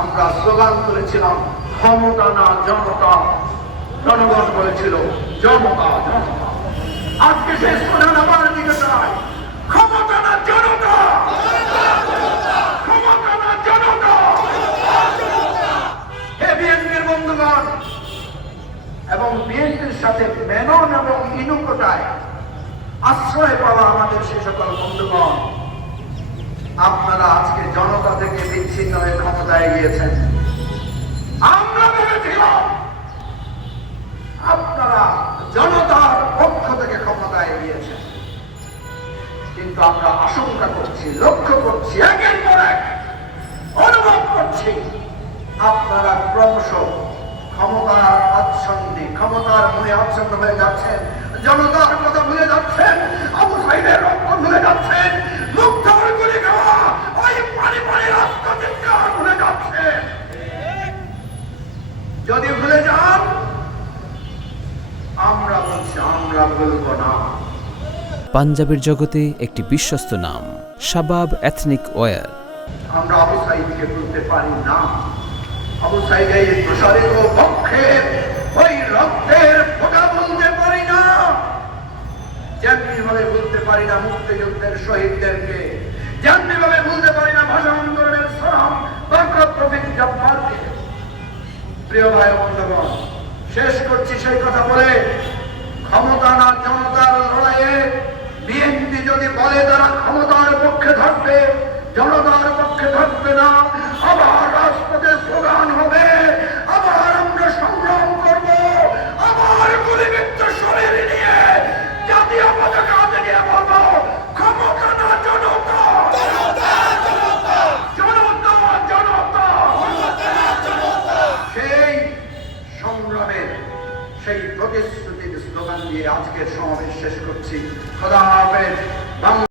আমরা স্লোগান তুলেছিলাম ক্ষমতা না জনতা, জনগণ বলেছিল জনতা জনতা। আজকে সেই স্লোগান আবার দিকে চাই, ক্ষমতা না জনতা, ক্ষমতা না জনতা। হে বিএনপির বন্ধুগণ এবং বিএনপির সাথে মেনন এবং ইনুকোটায় আশ্রয় পাওয়া আমাদের সে সকল বন্ধুগণ, আপনারা আজকে জনতা থেকে বিচ্ছিন্ন হয়ে ক্ষমতায় গিয়েছেন। আমরা ভেবেছিলাম আপনারা জনতার পক্ষ থেকে ক্ষমতায় গিয়েছেন, কিন্তু আমরা আশঙ্কা করছি, লক্ষ্য করছি, একের পর এক অনুভব করছি আপনারা ক্রমশ ক্ষমতার আচ্ছন্নে, ক্ষমতার মনে আচ্ছন্ন হয়ে যাচ্ছেন, জনতার কথা ভুলে যাচ্ছেন, আবু সাইদের রক্ত ভুলে যাচ্ছেন, মুক্তার গুলি খাওয়া ওই পানি পানি রাস্তা চিৎকার ভুলে যাচ্ছেন। যদি ভুলে যান, আমরা বলছি আমরা ভুলব না। পাঞ্জাবের জগতে একটি বিশ্বস্ত নাম শাবাব এথনিক ওয়্যার। আমরা আবু সাইদকে ভুলতে পারি না। আবু সাইদ এই প্রসারিত পক্ষের ওই রক্তের ফোঁটা বলতে পারি না, যেমনি ভাবে বলতে পারি না মুক্তিযুদ্ধের শহীদদেরকে, যেমনি ভাবে বলতে পারি না ভাষা আন্দোলনের সালাম বরকত রফিক জব্বারকে। প্রিয় ভাই বন্ধুগণ, শেষ করছি সেই কথা বলে, ক্ষমতা না জনতার লড়াইয়ে বিএনপি যদি বলে তারা ক্ষমতার পক্ষে থাকবে, জনতার পক্ষে থাকবে না, আবার রাজপথে স্লোগান হবে, আবার আমরা সংগ্রাম করব, আবার গুলিবিদ্ধ শরীর নিয়ে জাতীয় পতাকা হাতে নিয়ে বলবো ক্ষমতা না জনতা, জনতা জনতা জনতা। সেই সংগ্রামের সেই প্রতিশ্রুতির স্লোগান দিয়ে আজকের সমাবেশ শেষ করছি। খোদা হাফেজ। বাংলা